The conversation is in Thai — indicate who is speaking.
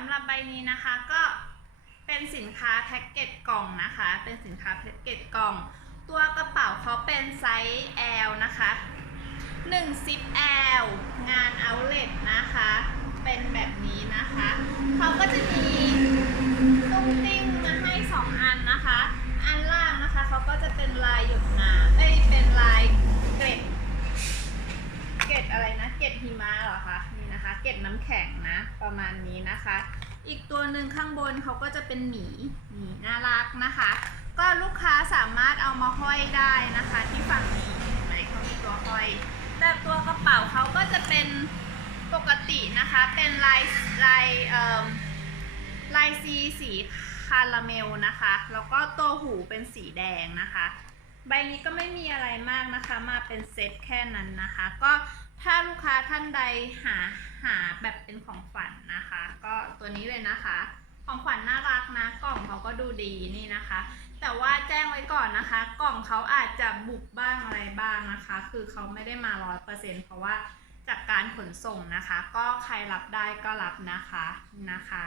Speaker 1: ำหรับใบนี้นะคะก็เป็นสินค้าแพ็กเกจกล่องนะคะ เป็นสินค้าแพ็กเกจกล่อง ตัวกระเป๋าเขาเป็นไซส์ L นะคะ1 10 L งาน outlet นะคะ เป็นแบบนี้นะคะ เขาก็จะมีตุ้งติ้งมาให้ 2 อันนะคะ อันล่างนะคะเขาก็จะเป็นลายหยดน้ำเอ้ยเป็นลายเกล็ด เกล็ดอะไรนะ เกล็ดหิมะเหรอคะ นะคะเก็ดน้ำแข็งนะ ประมาณนี้นะคะ อีกตัวหนึ่งข้างบนเขาก็จะเป็นหมีหมีน่ารักนะคะ ก็ลูกค้าสามารถเอามาห้อยได้นะคะ ที่ฝั่งนี้เห็นไหมเขามีตัวห้อย แต่ตัวกระเป๋าเขาก็จะเป็นปกตินะคะ เป็นลายลายเอ่อลายซีสีคาราเมลนะคะ แล้วก็ตัวหูเป็นสีแดงนะคะ ใบนี้ก็ไม่มีอะไรมากนะคะ มาเป็นเซตแค่นั้นนะคะ ก็ ถ้าลูกค้าท่านใดหาหาแบบเป็นของขวัญนนะคะ ก็ตัวนี้เลยนะคะ ของขวัญน่ารักนะกล่องเขาก็ดูดีนี่นะคะ แต่ว่าแจ้งไว้ก่อนนะคะ กล่องเขาอาจจะบุบบ้างอะไรบ้างนะคะ คือเขาไม่ได้มาร้อยเปอร์เซ็นเพราะว่าจากการขนส่งนะคะ ก็ใครรับได้ก็รับนะคะนะคะ